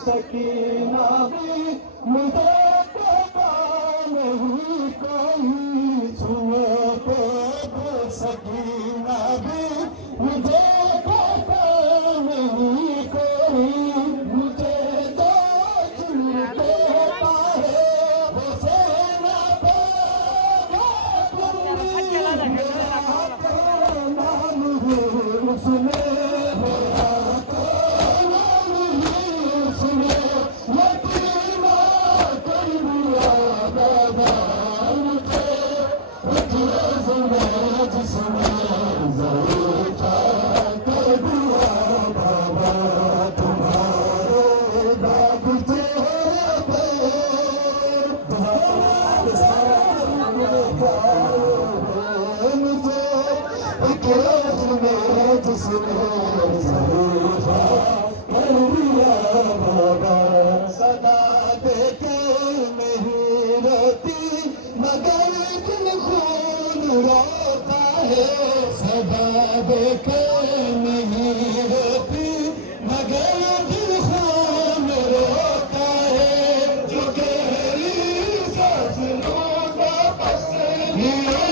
सकीना भी मुझे कहता नहीं कोई सुने तो सकीना भी मुझे कहता नहीं कोई मुझे तो चुनते पाए बसे ना सुने सदा देखे नहीं रोती मगर दिल खून रोता है सदा देखे नहीं रोती मगर दिल खून रोता है जो गहरी सांसों का पसीना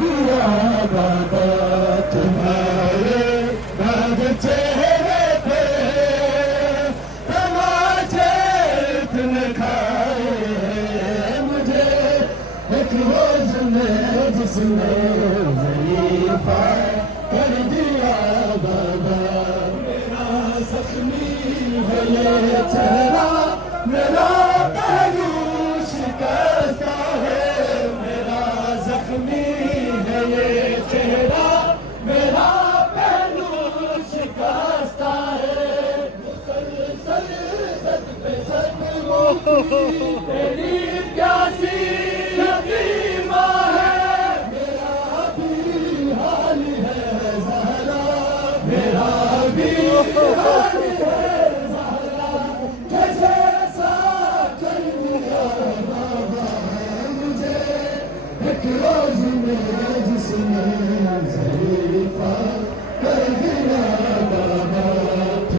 दिया बाबा तुम्हारे नाग चेहरे पे तमाचे इतने खाए मुझे एक रोज में जिसने वजीफा कर दिया बाबा मेरा जख्मी है ये चेहरा मेरा पहलू शिकस्ता है मेरा जख्मी है ये चेहरा मेरा पहलू शिकस्ता है मुसलसल सद पे सद तेरी प्यासी यतीमा है मेरा भी हाल है ज़हरा मेरा भी हाल है